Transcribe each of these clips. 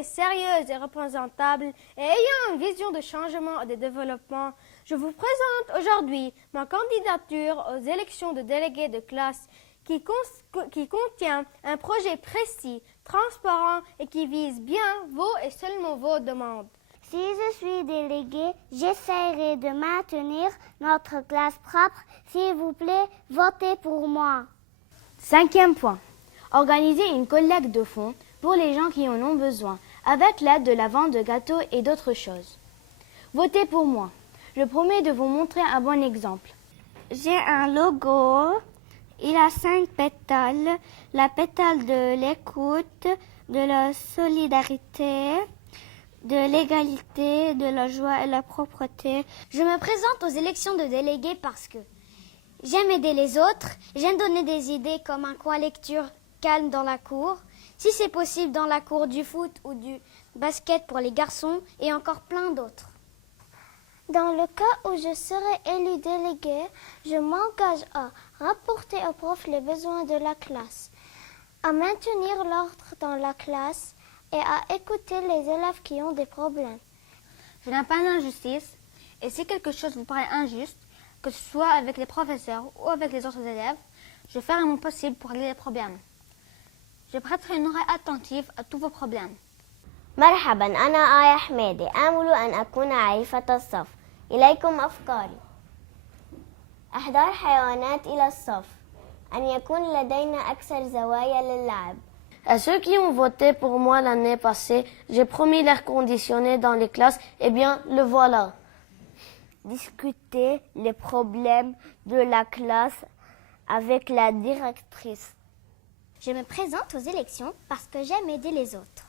est sérieuse et représentable et ayant une vision de changement et de développement, je vous présente aujourd'hui ma candidature aux élections de délégués de classe qui contient un projet précis, transparent et qui vise bien vos et seulement vos demandes. Si je suis déléguée, j'essaierai de maintenir notre classe propre. S'il vous plaît, votez pour moi. 5e point. Organiser une collecte de fonds pour les gens qui en ont besoin, avec l'aide de la vente de gâteaux et d'autres choses. Votez pour moi. Je promets de vous montrer un bon exemple. J'ai un logo. Il a 5 pétales. La pétale de l'écoute, de la solidarité, de l'égalité, de la joie et la propreté. Je me présente aux élections de délégués parce que j'aime aider les autres, j'aime donner des idées comme un coin lecture calme dans la cour, si c'est possible dans la cour du foot ou du basket pour les garçons et encore plein d'autres. Dans le cas où je serai élue déléguée, je m'engage à rapporter au prof les besoins de la classe, à maintenir l'ordre dans la classe et à écouter les élèves qui ont des problèmes. Je n'aime pas l'injustice et si quelque chose vous paraît injuste, que ce soit avec les professeurs ou avec les autres élèves, je ferai mon possible pour régler les problèmes. Je prêterai une oreille attentive à tous vos problèmes. مرحبا أنا آية حميدي آمل أن أكون عريفة الصف إليكم أفكاري إحضار حيوانات إلى الصف أن يكون لدينا أكثر زوايا للعب. À ceux qui ont voté pour moi l'année passée, j'ai promis l'air conditionné dans les classes, eh bien, le voilà. Discuter les problèmes de la classe avec la directrice. Je me présente aux élections parce que j'aime aider les autres.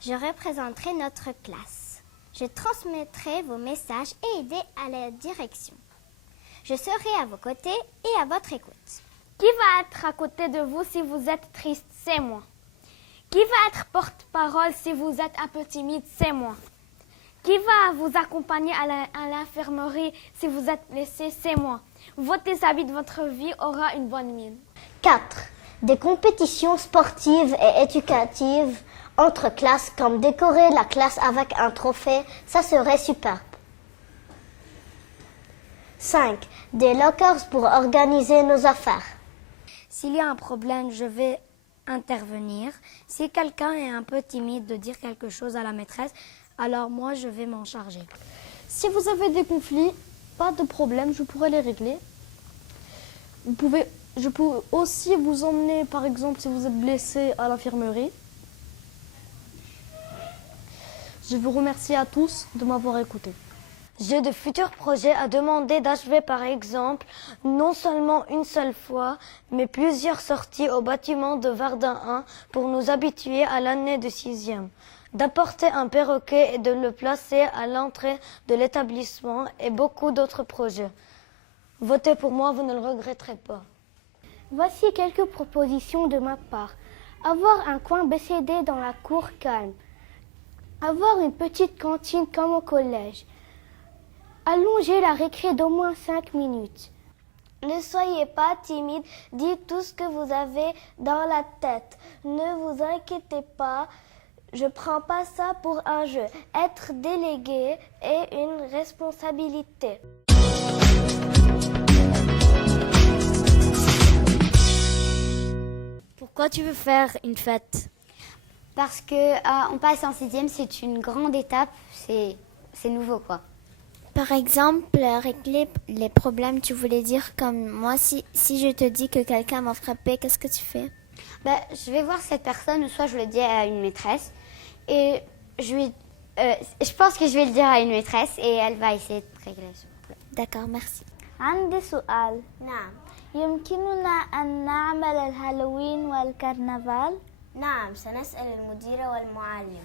Je représenterai notre classe. Je transmettrai vos messages et aider à la direction. Je serai à vos côtés et à votre écoute. Qui va être à côté de vous si vous êtes triste? C'est moi. Qui va être porte-parole si vous êtes un peu timide? C'est moi. Qui va vous accompagner à l'infirmerie si vous êtes blessé? C'est moi. Votre habit de votre vie aura une bonne mine. 4. Des compétitions sportives et éducatives entre classes, comme décorer la classe avec un trophée, ça serait superbe. 5. Des lockers pour organiser nos affaires. S'il y a un problème, je vais intervenir. Si quelqu'un est un peu timide de dire quelque chose à la maîtresse, alors moi je vais m'en charger. Si vous avez des conflits, pas de problème, je pourrai les régler. Je peux aussi vous emmener, par exemple, si vous êtes blessé à l'infirmerie. Je vous remercie à tous de m'avoir écouté. J'ai de futurs projets à demander d'achever par exemple, non seulement une seule fois, mais plusieurs sorties au bâtiment de Verdun 1 pour nous habituer à l'année de 6e. D'apporter un perroquet et de le placer à l'entrée de l'établissement et beaucoup d'autres projets. Votez pour moi, vous ne le regretterez pas. Voici quelques propositions de ma part. Avoir un coin BCD dans la cour calme. Avoir une petite cantine comme au collège. Allonger la récré d'au moins 5 minutes. Ne soyez pas timide, dites tout ce que vous avez dans la tête. Ne vous inquiétez pas, je ne prends pas ça pour un jeu. Être délégué est une responsabilité. Pourquoi tu veux faire une fête? Parce que on passe en 6e, c'est une grande étape, c'est nouveau quoi. Par exemple, régler les problèmes, tu voulais dire comme moi, si je te dis que quelqu'un m'a frappé, qu'est-ce que tu fais? Je vais voir cette personne, ou soit je le dis à une maîtresse, et je pense que je vais le dire à une maîtresse, et elle va essayer de régler ce problème. D'accord, merci. عندي سؤال. نعم. يمكننا أن نعمل الهالوين والكرنفال؟ نعم، سنسأل المدير والمعلم.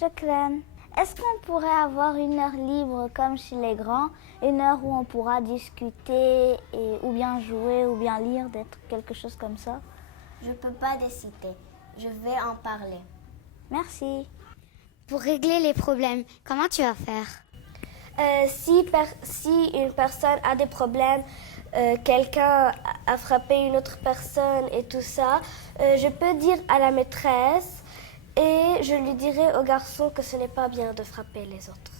شكرا. Est-ce qu'on pourrait avoir une heure libre comme chez les grands, une heure où on pourra discuter ou bien jouer ou bien lire, quelque chose comme ça? Je ne peux pas décider. Je vais en parler. Merci. Pour régler les problèmes, comment tu vas faire? Si une personne a des problèmes, quelqu'un a frappé une autre personne et tout ça, je peux dire à la maîtresse Et je lui dirai au garçon que ce n'est pas bien de frapper les autres.